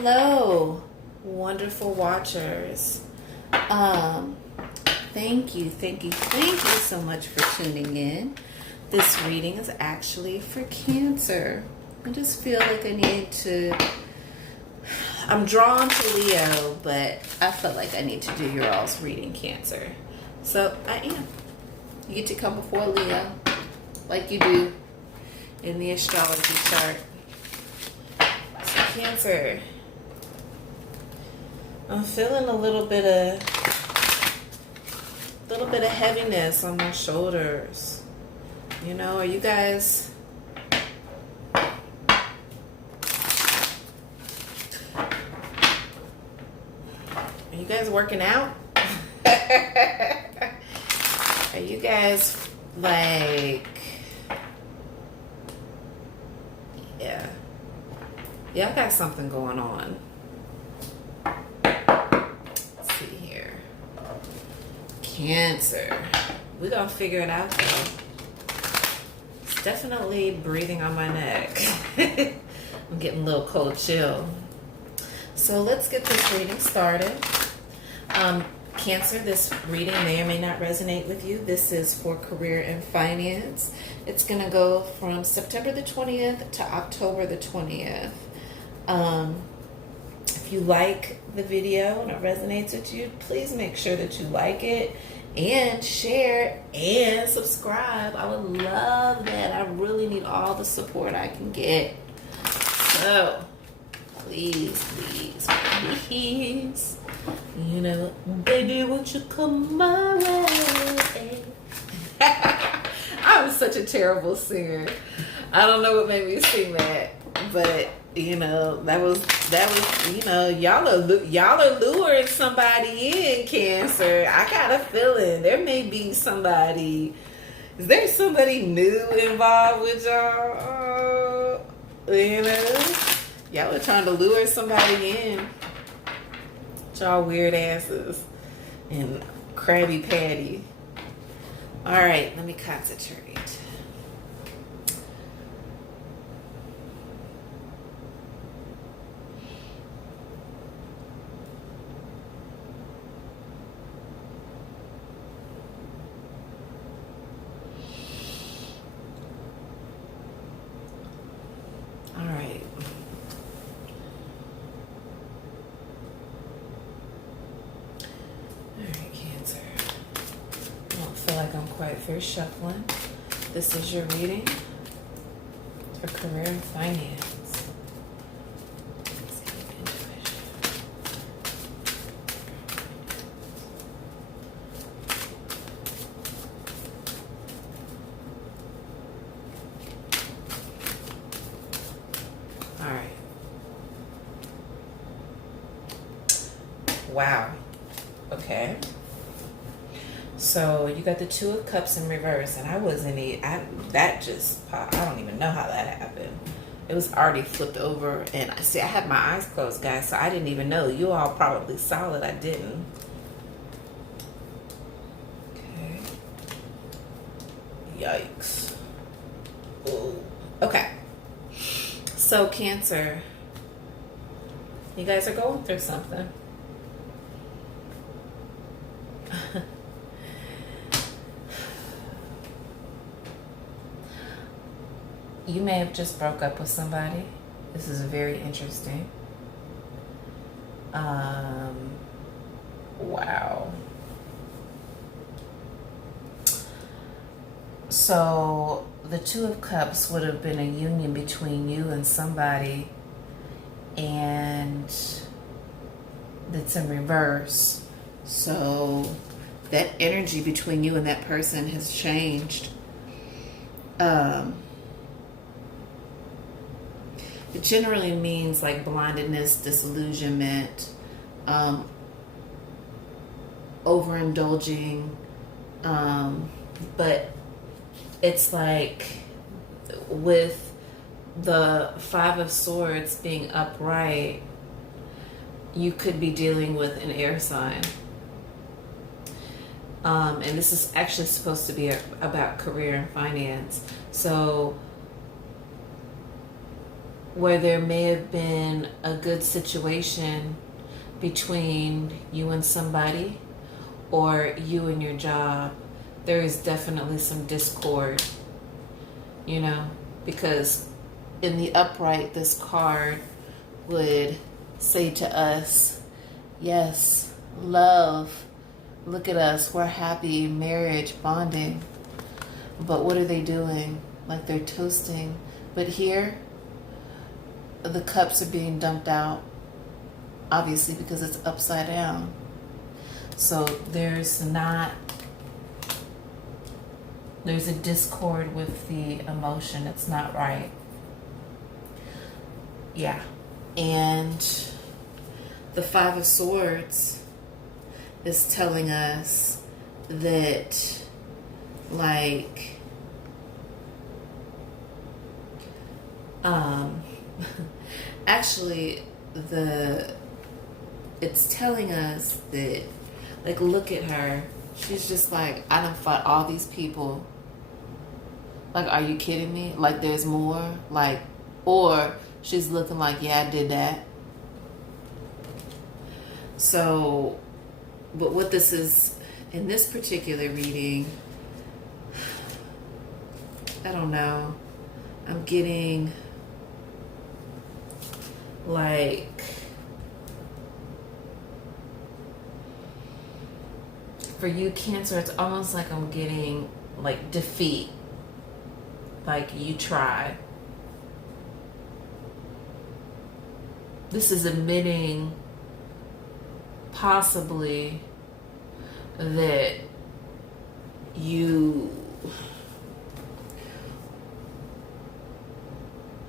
Hello, wonderful watchers. Thank you so much for tuning in. This reading is actually for Cancer. I just feel like I'm drawn to Leo, but I felt like I need to do your all's reading, Cancer. So I am. You get to come before Leo, like you do in the astrology chart. So Cancer, I'm feeling a little bit of heaviness on my shoulders. You know, are you guys working out? Are you guys like, yeah, y'all got something going on. Let's see here. Cancer. We're gonna figure it out though. It's definitely breathing on my neck. I'm getting a little cold chill. So let's get this reading started. Cancer, this reading may or may not resonate with you. This is for career and finance. It's going to go from September the 20th to October the 20th. If you like the video and it resonates with you, please make sure that you like it and share and subscribe. I would love that. I really need all the support I can get. So, please, you know, baby, won't you come my way? I'm such a terrible singer. I don't know what made me sing that, but you know, that was you know, y'all are luring somebody in, Cancer. I got a feeling there may be somebody. Is there somebody new involved with y'all? You know, y'all are trying to lure somebody in. Y'all weird asses and Krabby Patty. All right, let me concentrate. All right. I'm quite through shuffling. This is your reading for career and finance. Let's get intuition. All right. Wow. Okay. So you got the Two of Cups in reverse, and I don't even know how that happened. It was already flipped over, and I had my eyes closed, guys, so I didn't even know. You all probably saw it. I didn't. Okay. Yikes. Ooh. Okay. So Cancer, you guys are going through something. You may have just broke up with somebody. This is very interesting. Wow. So the Two of Cups would have been a union between you and somebody, and that's in reverse. So that energy between you and that person has changed. It generally means like blindedness, disillusionment, overindulging, but it's like with the Five of Swords being upright, you could be dealing with an air sign. And this is actually supposed to be about career and finance. So where there may have been a good situation between you and somebody or you and your job, there is definitely some discord, you know, because in the upright, this card would say to us, yes, love, look at us, we're happy, marriage, bonding. But what are they doing? Like they're toasting. But here, the cups are being dumped out, obviously because it's upside down. So there's a discord with the emotion. It's not right. Yeah. And the Five of Swords is telling us that, like, actually, it's telling us that, like, look at her. She's just like, I done fought all these people. Like, are you kidding me? Like, there's more. Like, or she's looking like, yeah, I did that. So, but what this is in this particular reading, I don't know. I'm getting like, for you, Cancer, it's almost like I'm getting like defeat. Like, you tried. This is admitting possibly that you,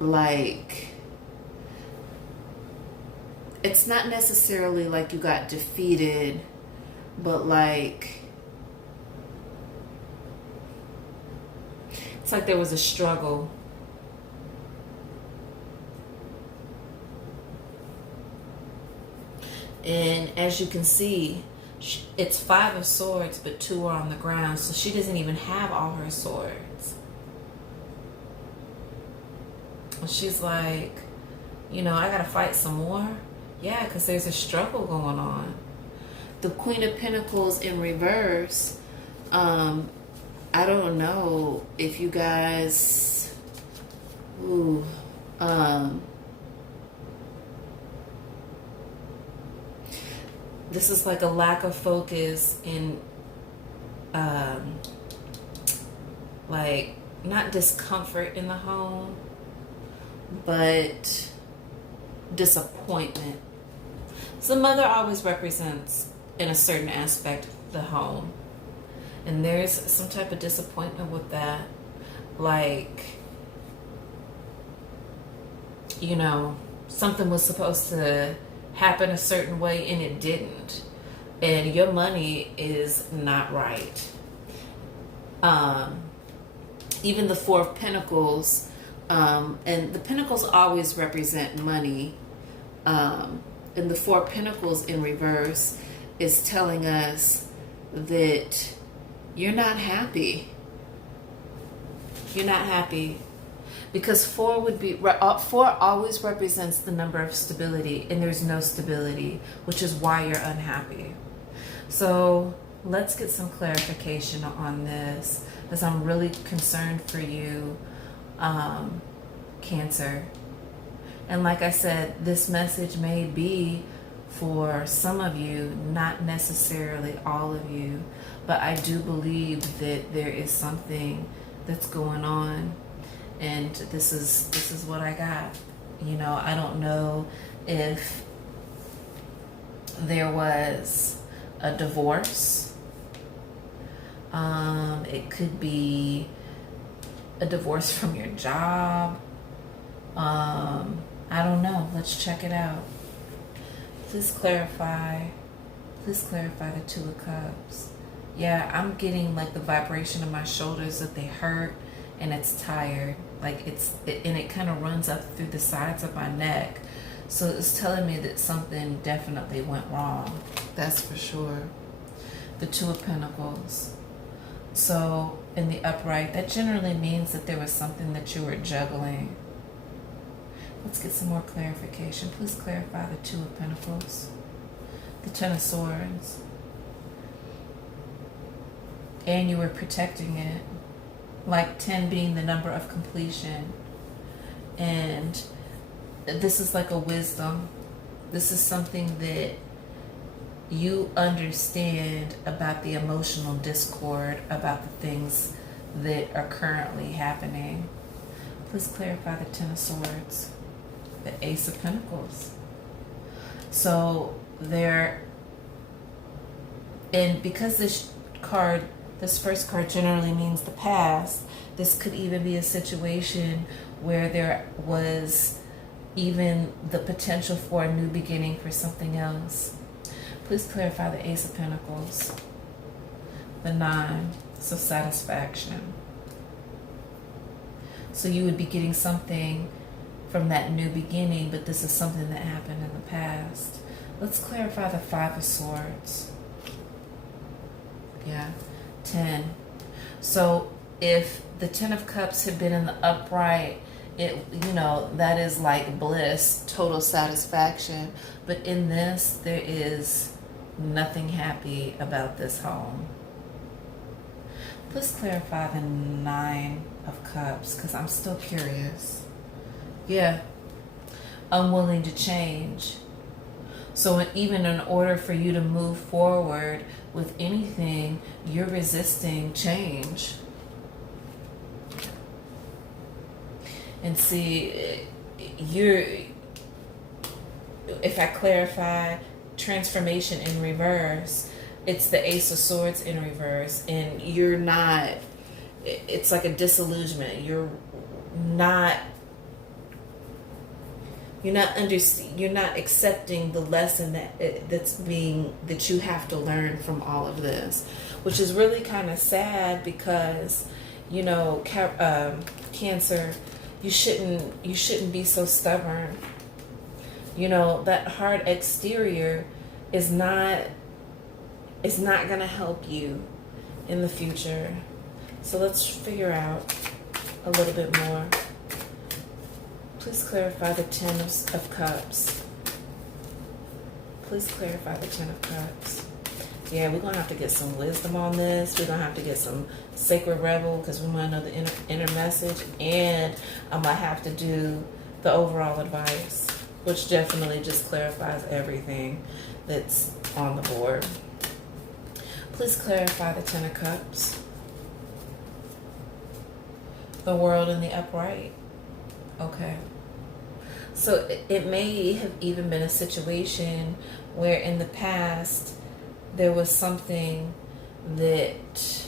like, it's not necessarily like you got defeated, but like, it's like there was a struggle. And as you can see, it's Five of Swords, but 2 are on the ground. So she doesn't even have all her swords. She's like, you know, I gotta fight some more. Yeah, because there's a struggle going on. The Queen of Pentacles in reverse. I don't know if you guys, this is like a lack of focus in, like, not discomfort in the home, but disappointment. So mother always represents, in a certain aspect, the home. And there's some type of disappointment with that. Like, you know, something was supposed to happen a certain way and it didn't. And your money is not right. Even the Four of Pentacles, and the Pentacles always represent money. And the Four of Pentacles in reverse is telling us that you're not happy. You're not happy. Because 4 would be, 4 always represents the number of stability, and there's no stability, which is why you're unhappy. So let's get some clarification on this, because I'm really concerned for you, Cancer. And like I said, this message may be for some of you, not necessarily all of you, but I do believe that there is something that's going on. And this is what I got. You know, I don't know if there was a divorce. It could be a divorce from your job. I don't know. Let's check it out. Please clarify the Two of Cups. Yeah, I'm getting like the vibration of my shoulders that they hurt and it's tired. Like and it kind of runs up through the sides of my neck. So it's telling me that something definitely went wrong. That's for sure. The Two of Pentacles. So in the upright, that generally means that there was something that you were juggling. Let's get some more clarification. Please clarify the Two of Pentacles, the Ten of Swords, and you were protecting it, like 10 being the number of completion. And this is like a wisdom. This is something that you understand about the emotional discord, about the things that are currently happening. Please clarify the Ten of Swords, the Ace of Pentacles. So there, and because this first card generally means the past, this could even be a situation where there was even the potential for a new beginning for something else. Please clarify the Ace of Pentacles, the 9, so satisfaction. So you would be getting something from that new beginning, but this is something that happened in the past. Let's clarify the 5 of Swords. Yeah, 10. So if the 10 of Cups had been in the upright, that is like bliss, total satisfaction. But in this, there is nothing happy about this home. Please clarify the 9 of Cups, because I'm still curious. Yeah, unwilling to change. So even in order for you to move forward with anything, you're resisting change. And see, if I clarify transformation in reverse, it's the Ace of Swords in reverse, and it's like a disillusionment. You're not accepting the lesson that you have to learn from all of this, which is really kind of sad, because Cancer, you shouldn't be so stubborn. That hard exterior is not going to help you in the future. So let's figure out a little bit more. Please clarify the 10 of Cups. Please clarify the 10 of Cups. Yeah, we're going to have to get some wisdom on this. We're going to have to get some Sacred Rebel, because we want to know the inner message. And I'm going to have to do the overall advice, which definitely just clarifies everything that's on the board. Please clarify the 10 of Cups. The World in the upright. Okay. So it may have even been a situation where in the past there was something that,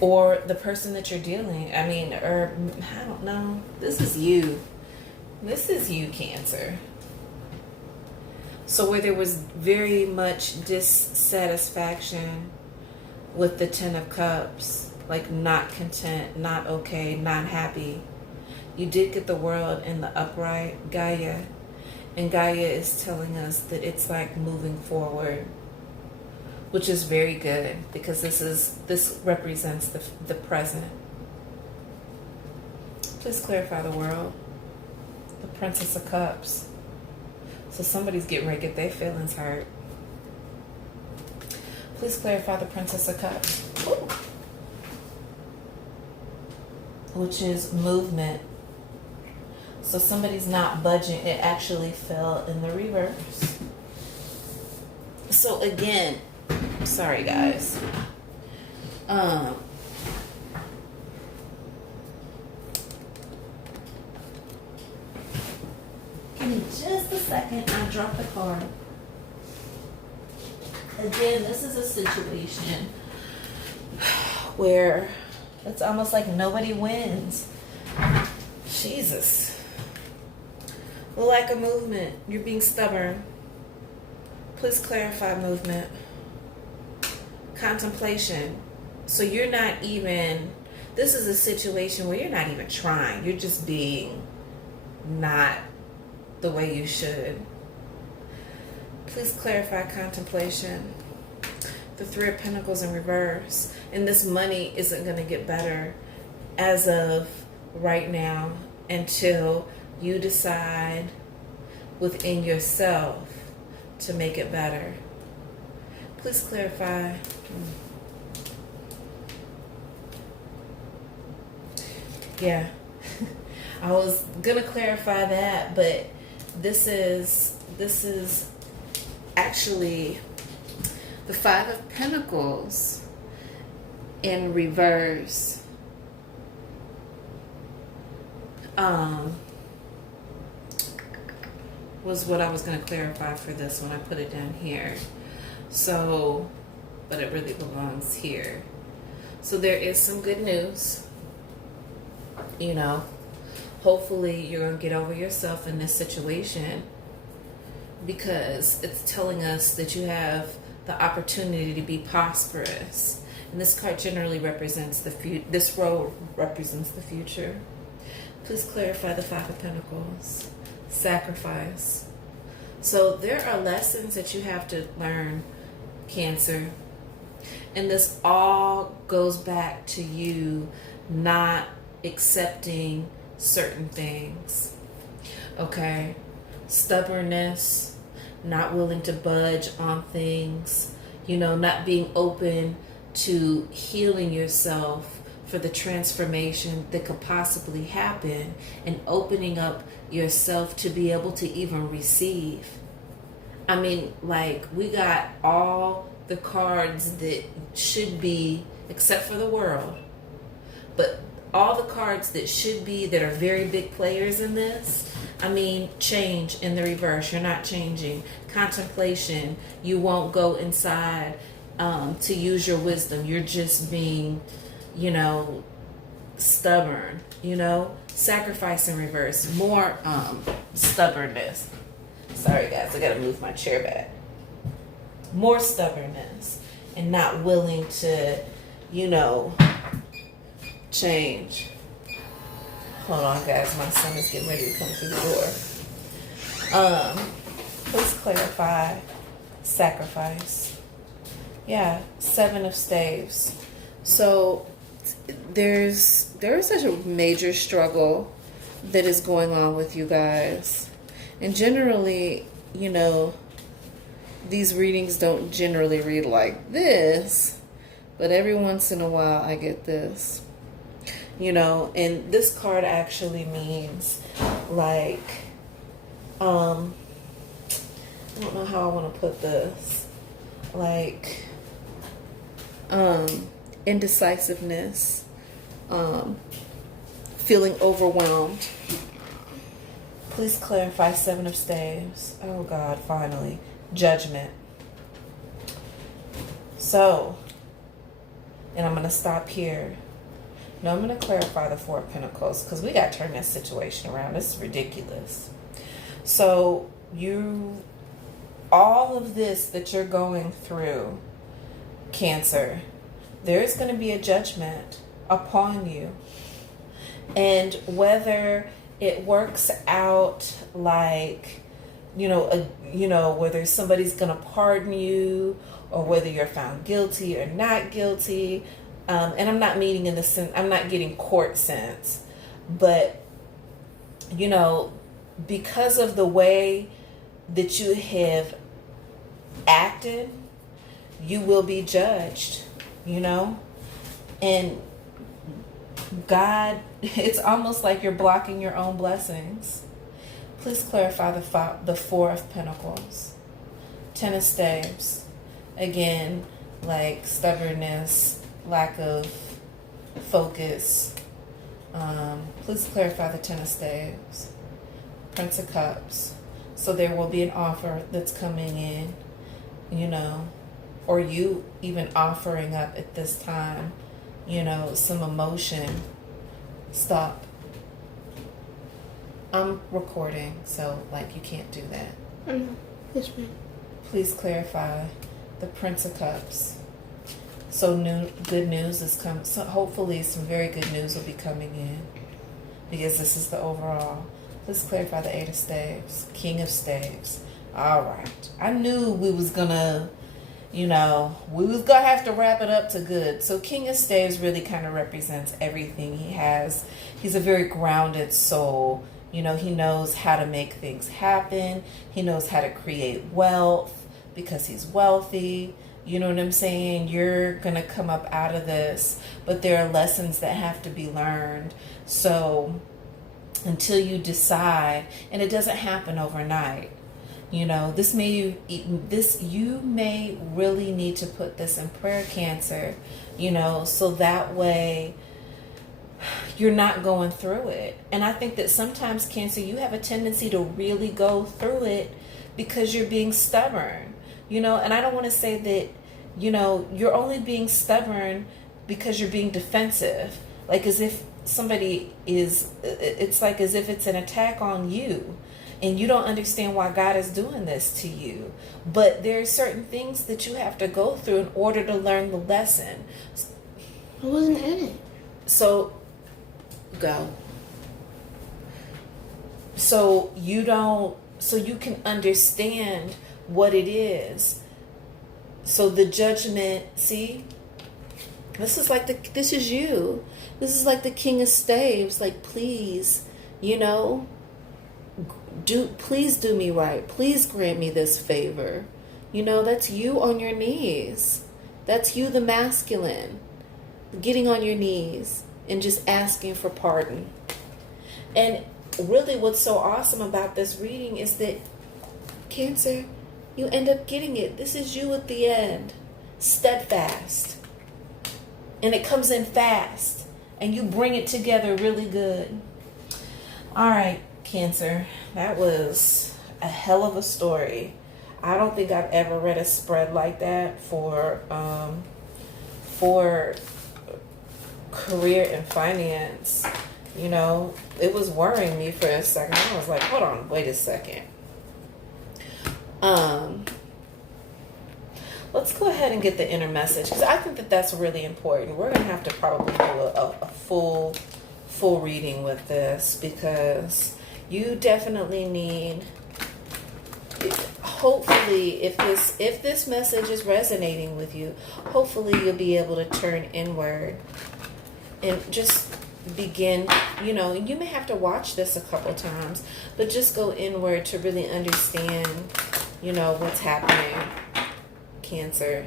or the person that you're or I don't know. This is you. This is you, Cancer. So where there was very much dissatisfaction with the 10 of Cups, like not content, not okay, not happy. You did get the World in the upright, Gaia. And Gaia is telling us that it's like moving forward, which is very good, because this represents the present. Please clarify the World. The Princess of Cups. So somebody's getting ready to get their feelings hurt. Please clarify the Princess of Cups. Ooh. Which is movement. So somebody's not budging. It actually fell in the reverse. So again, sorry guys. Give me just a second. I dropped the card. Again, this is a situation where it's almost like nobody wins. Jesus. Like a movement. You're being stubborn. Please clarify movement. Contemplation. So you're not even, this is a situation where you're not even trying. You're just being not the way you should. Please clarify contemplation. The 3 of Pentacles in reverse. And this money isn't going to get better as of right now until you decide within yourself to make it better. Please clarify. Yeah. I was gonna clarify that, but this is actually the Five of Pentacles in reverse. Was what I was going to clarify for this when I put it down here. So, but it really belongs here. So there is some good news. You know, hopefully you're going to get over yourself in this situation, because it's telling us that you have the opportunity to be prosperous. And this card generally represents the future. This row represents the future. Please clarify the Five of Pentacles. Sacrifice. So there are lessons that you have to learn, Cancer. And this all goes back to you not accepting certain things. Okay? Stubbornness, not willing to budge on things, you know, not being open to healing yourself for the transformation that could possibly happen, and opening up yourself to be able to even receive. I mean, like, we got all the cards that should be, except for the World, but all the cards that should be, that are very big players in this. I mean, change in the reverse. You're not changing. Contemplation. You won't go inside to use your wisdom. You're just being, you know, stubborn. You know, sacrifice in reverse. More stubbornness. Sorry guys, I gotta move my chair back. More stubbornness and not willing to, you know, change. Hold on guys, my son is getting ready to come through the door. Please clarify sacrifice. Yeah, Seven of Staves. So there's such a major struggle that is going on with you guys. And generally, you know, these readings don't generally read like this, but every once in a while I get this. You know, and this card actually means, like, I don't know how I want to put this. Like, indecisiveness, feeling overwhelmed. Please clarify Seven of Staves. Oh God, finally. Judgment. So, and I'm going to stop here. Now I'm going to clarify the Four of Pentacles, because we got to turn this situation around. This is ridiculous. So, all of this that you're going through, Cancer, there's going to be a judgment upon you. And whether it works out like, whether somebody's going to pardon you, or whether you're found guilty or not guilty. And I'm not meaning in the sense, I'm not getting court sense, but, you know, because of the way that you have acted, you will be judged, you know, and God, it's almost like you're blocking your own blessings. Please clarify the Four of Pentacles. Ten of Staves. Again, like stubbornness, lack of focus. Please clarify the Ten of Staves. Prince of Cups. So there will be an offer that's coming in, you know, or you even offering up at this time, you know, some emotion. Stop. I'm recording, so like you can't do that. Yes, ma'am. Please clarify the Prince of Cups. So good news is coming. So hopefully some very good news will be coming in, because this is the overall. Please clarify the Eight of Staves. King of Staves. All right. I knew we was gonna You know, we was gonna have to wrap it up to good. So King of Staves really kind of represents everything he has. He's a very grounded soul. You know, he knows how to make things happen. He knows how to create wealth because he's wealthy. You know what I'm saying? You're gonna come up out of this, but there are lessons that have to be learned. So until you decide, and it doesn't happen overnight. You know, you may really need to put this in prayer, Cancer, you know, so that way you're not going through it. And I think that sometimes, Cancer, you have a tendency to really go through it because you're being stubborn, you know, and I don't want to say that, you know, you're only being stubborn because you're being defensive, like as if it's like as if it's an attack on you. And you don't understand why God is doing this to you. But there are certain things that you have to go through in order to learn the lesson. I wasn't in it. So, go. So you can understand what it is. So the judgment, see? This is you. This is like the King of Staves. Like, please, you know, please do me right. Please grant me this favor. You know, that's you on your knees. That's you, the masculine, getting on your knees and just asking for pardon. And really what's so awesome about this reading is that, Cancer, you end up getting it. This is you at the end, steadfast. And it comes in fast. And you bring it together really good. All right, Cancer, that was a hell of a story. I don't think I've ever read a spread like that for career and finance. You know, it was worrying me for a second. I was like, hold on, wait a second. Let's go ahead and get the inner message, because I think that that's really important. We're going to have to probably do a full reading with this, because you definitely need, hopefully, if this message is resonating with you, hopefully you'll be able to turn inward and just begin, you know, you may have to watch this a couple times, but just go inward to really understand, you know, what's happening, Cancer.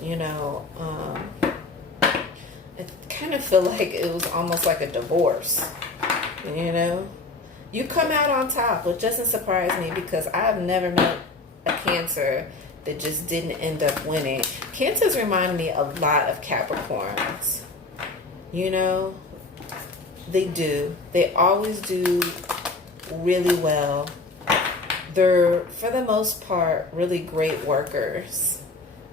You know, I kind of feel like it was almost like a divorce, you know. You come out on top, which doesn't surprise me, because I've never met a Cancer that just didn't end up winning. Cancers remind me a lot of Capricorns. You know, they do. They always do really well. They're, for the most part, really great workers.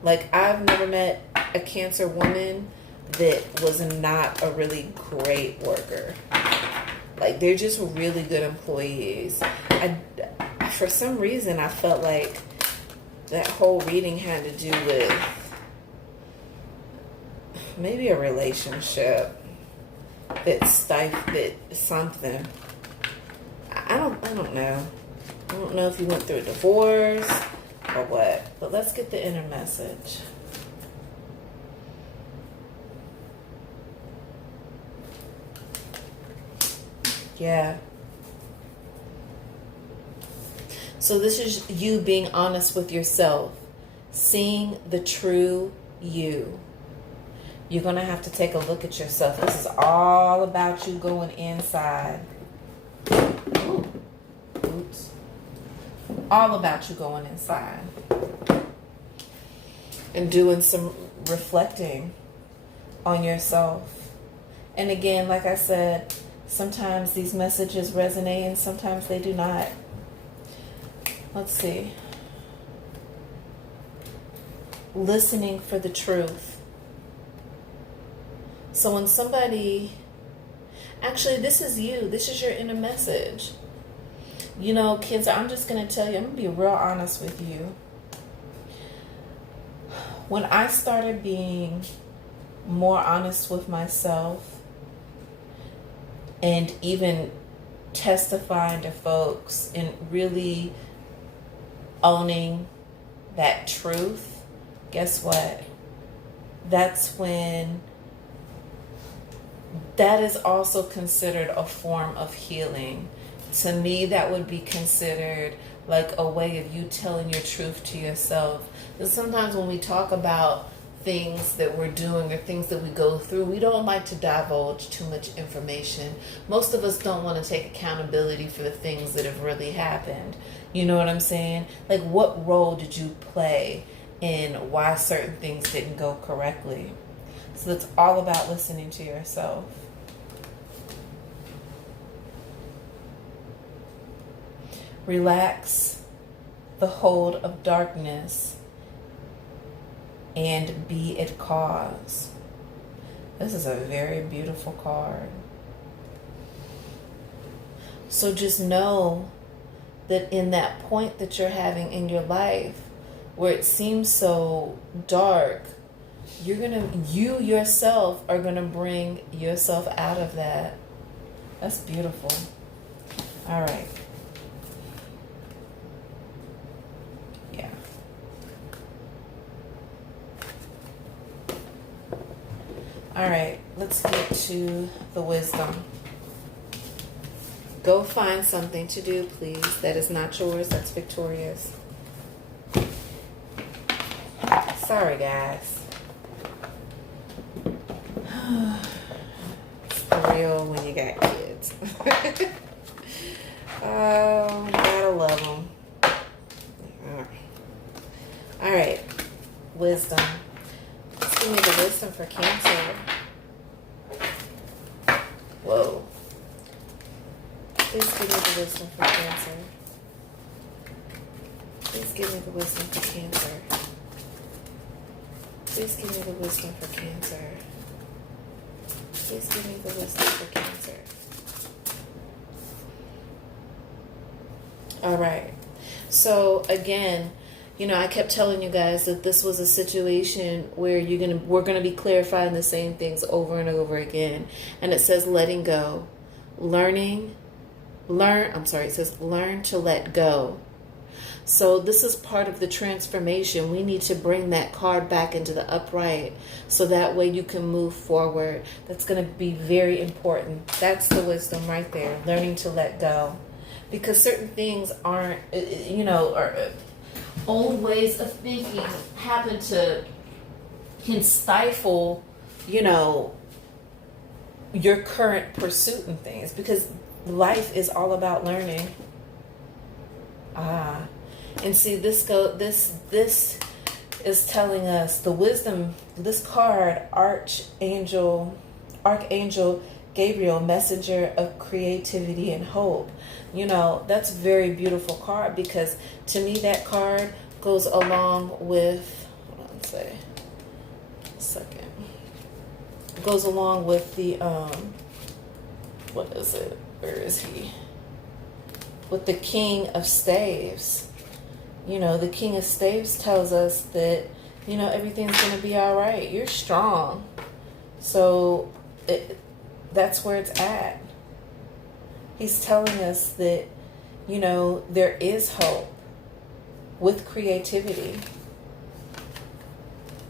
Like, I've never met a Cancer woman that was not a really great worker. Like, they're just really good employees. For some reason, I felt like that whole reading had to do with maybe a relationship that stifled something. I don't know. I don't know if you went through a divorce or what. But let's get the inner message. Yeah. So this is you being honest with yourself, seeing the true you. You're going to have to take a look at yourself. This is all about you going inside. Ooh. Oops. All about you going inside and doing some reflecting on yourself. And again, like I said, sometimes these messages resonate and sometimes they do not. Let's see. Listening for the truth. So when somebody, actually this is you, this is your inner message. You know, kids, I'm just going to tell you, I'm going to be real honest with you. When I started being more honest with myself and even testifying to folks and really owning that truth guess what? That's when that is also considered a form of healing. To me, that would be considered like a way of you telling your truth to yourself. Because sometimes when we talk about things that we're doing or things that we go through, we don't like to divulge too much information. Most of us don't want to take accountability for the things that have really happened. You know what I'm saying? Like, what role did you play in why certain things didn't go correctly? So it's all about listening to yourself. Relax the hold of darkness and be it cause. This is a very beautiful card. So just know that in that point that you're having in your life where it seems so dark, you yourself are gonna bring yourself out of that. That's beautiful. All right. Yeah. All right, let's get to the wisdom. Go find something to do, please. That is not yours. That's Victoria's. Sorry, guys. It's real when you got kids. Oh, gotta love them. All right, wisdom. Let's give me the wisdom for Cancer. Whoa. Please give me the wisdom for Cancer. Please give me the wisdom for Cancer. Please give me the wisdom for Cancer. Please give me the wisdom for Cancer. All right. So again, you know, I kept telling you guys that this was a situation where we're gonna be clarifying the same things over and over again. And it says letting go. It says learn to let go. So this is part of the transformation. We need to bring that card back into the upright so that way you can move forward. That's going to be very important. That's the wisdom right there, learning to let go. Because certain things aren't, old ways of thinking can stifle, your current pursuit and things, because life is all about learning. And see, this is telling us the wisdom. This card, Archangel Gabriel, messenger of creativity and hope. That's a very beautiful card, because to me that card goes along with, goes along with the, what is it? Where is he? With the King of Staves. The King of Staves tells us that, everything's going to be all right. You're strong. So that's where it's at. He's telling us that, there is hope with creativity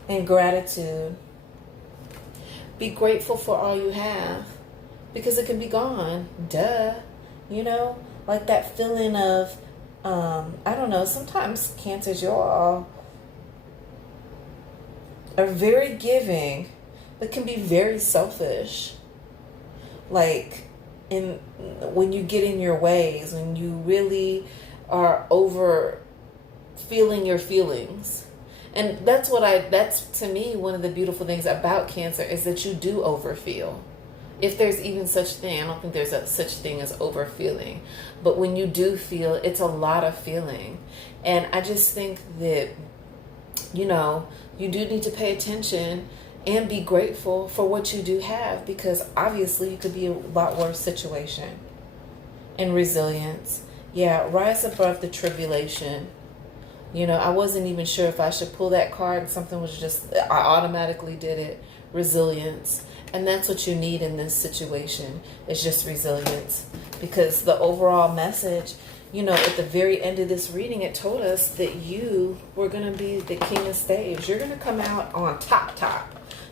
and gratitude. Be grateful for all you have, because it can be gone. Duh. Like that feeling of, I don't know, sometimes Cancers, y'all are very giving, but can be very selfish. Like, when you get in your ways, when you really are over feeling your feelings. And that's to me, one of the beautiful things about Cancer is that you do overfeel. If there's even such thing, I don't think there's such thing as overfeeling. But when you do feel, it's a lot of feeling. And I just think that, you do need to pay attention and be grateful for what you do have, because obviously you could be a lot worse situation. And resilience. Yeah, rise above the tribulation. I wasn't even sure if I should pull that card. Something was just, I automatically did it. Resilience. And that's what you need in this situation, is just resilience. Because the overall message, you know, at the very end of this reading, it told us that you were going to be the King of Staves. You're going to come out on top.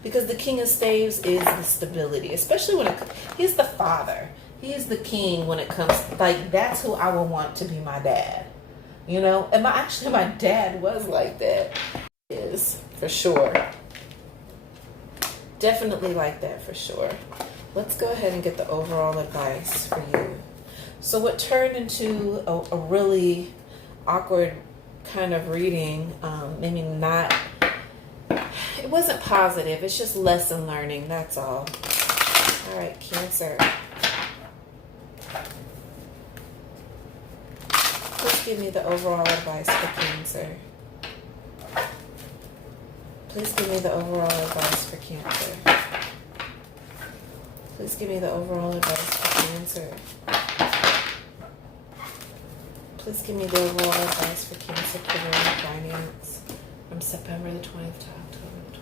Because the King of Staves is the stability, especially when he's the father. He is the king when it comes, like, that's who I would want to be my dad. You know? And my dad was like that. Is, for sure. Definitely like that, for sure. Let's go ahead and get the overall advice for you. So what turned into a really awkward kind of reading, maybe not, it wasn't positive, it's just lesson learning, that's all. All right, Cancer. Please give me the overall advice for Cancer. Please give me the overall advice for Cancer. Please give me the overall advice for Cancer. Please give me the overall advice for Cancer, career and finance from September the 20th to October the 20th.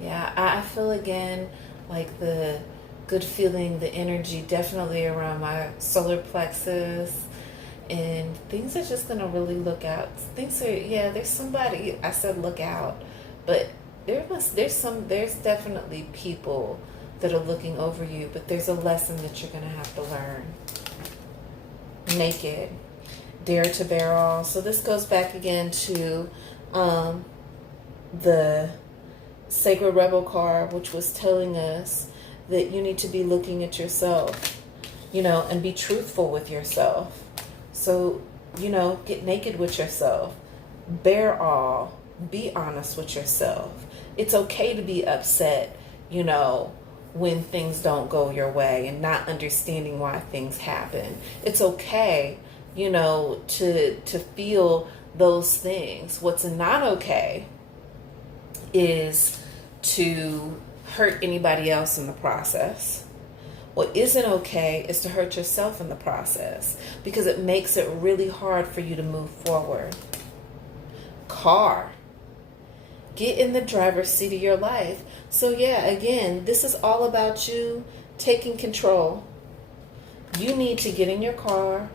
Yeah, I feel again like the good feeling, the energy definitely around my solar plexus. And things are just going to really look out. There's somebody, I said look out, but there's definitely people that are looking over you, but there's a lesson that you're going to have to learn. Naked, dare to bear all. So this goes back again to the Sacred Rebel card, which was telling us that you need to be looking at yourself, you know, and be truthful with yourself. So, you know, get naked with yourself, bear all, be honest with yourself. It's okay to be upset, you know, when things don't go your way and not understanding why things happen. It's okay, you know, to feel those things. What's not okay is to hurt anybody else in the process. What isn't okay is to hurt yourself in the process, because it makes it really hard for you to move forward. Car. Get in the driver's seat of your life. So yeah, again, this is all about you taking control. You need to get in your car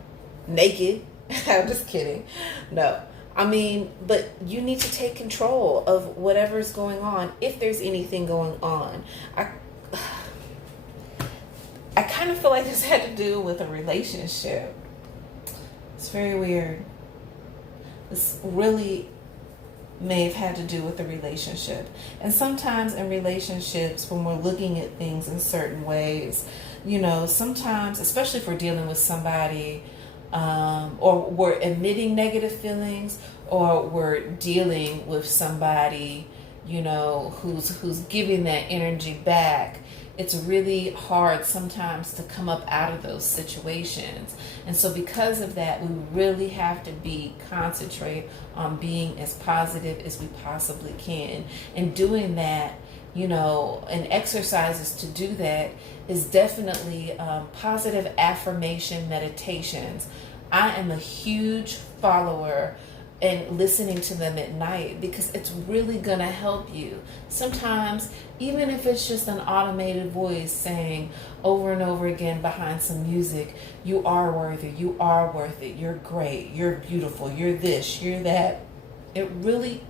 naked. I'm just kidding. No. I mean, but you need to take control of whatever's going on, if there's anything going on. I kind of feel like this had to do with a relationship. It's very weird. This really may have had to do with the relationship. And sometimes in relationships, when we're looking at things in certain ways, you know, sometimes, especially if we're dealing with somebody, or we're admitting negative feelings, or we're dealing with somebody, you know, who's giving that energy back, it's really hard sometimes to come up out of those situations. And so because of that, we really have to concentrate on being as positive as we possibly can. And doing that, you know, and exercises to do that is definitely positive affirmation meditations. I am a huge follower and listening to them at night, because it's really going to help you. Sometimes, even if it's just an automated voice saying over and over again behind some music, you are worthy, you are worth it, you're great, you're beautiful, you're this, you're that. It really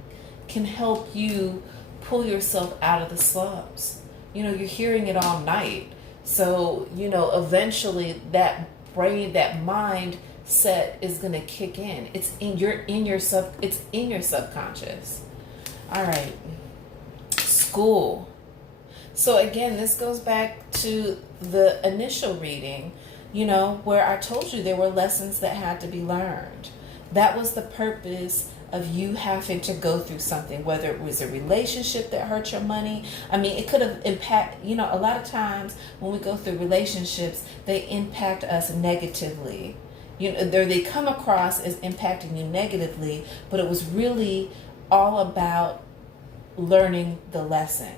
can help you pull yourself out of the slumps. You know, you're hearing it all night. So, you know, eventually that brain, that mind set is going to kick in. It's in your subconscious. All right. School. So again, this goes back to the initial reading, you know, where I told you there were lessons that had to be learned. That was the purpose of you having to go through something, whether it was a relationship that hurt your money. I mean, it could have impact, you know, a lot of times when we go through relationships, they impact us negatively. You know, they come across as impacting you negatively, but it was really all about learning the lesson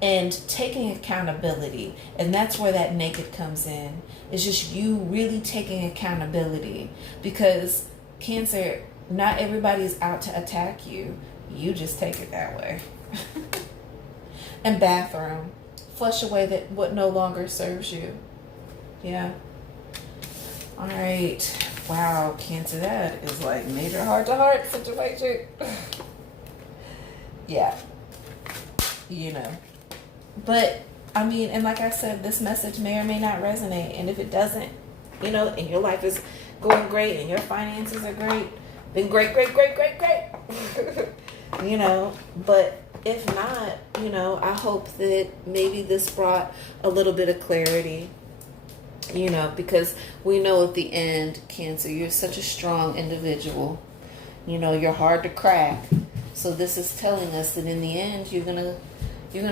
and taking accountability. And that's where that naked comes in. It's just you really taking accountability, because Cancer, not everybody is out to attack you. You just take it that way. And bathroom. Flush away what no longer serves you. Yeah. All right. Wow, Cancer, that is like major heart-to-heart situation. Yeah. You know. But, I mean, and like I said, this message may or may not resonate. And if it doesn't, you know, and your life is going great and your finances are great, then great. You know, but if not, you know, I hope that maybe this brought a little bit of clarity, you know, because we know at the end, Cancer, you're such a strong individual. You know, you're hard to crack. So this is telling us that in the end, you're gonna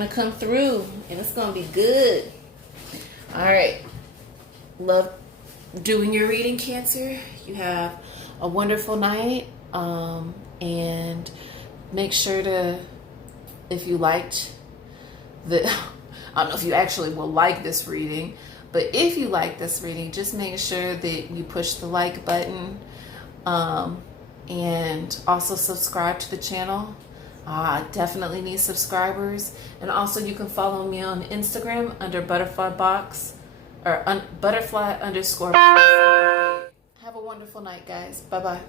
come through and it's gonna be good. All right. Love doing your reading, Cancer. You have a wonderful night. And make sure to, if you liked the, I don't know if you actually will like this reading, but if you like this reading, just make sure that you push the like button, and also subscribe to the channel. I definitely need subscribers. And also you can follow me on Instagram under butterfly box or butterfly_box. Have a wonderful night, guys. Bye-bye.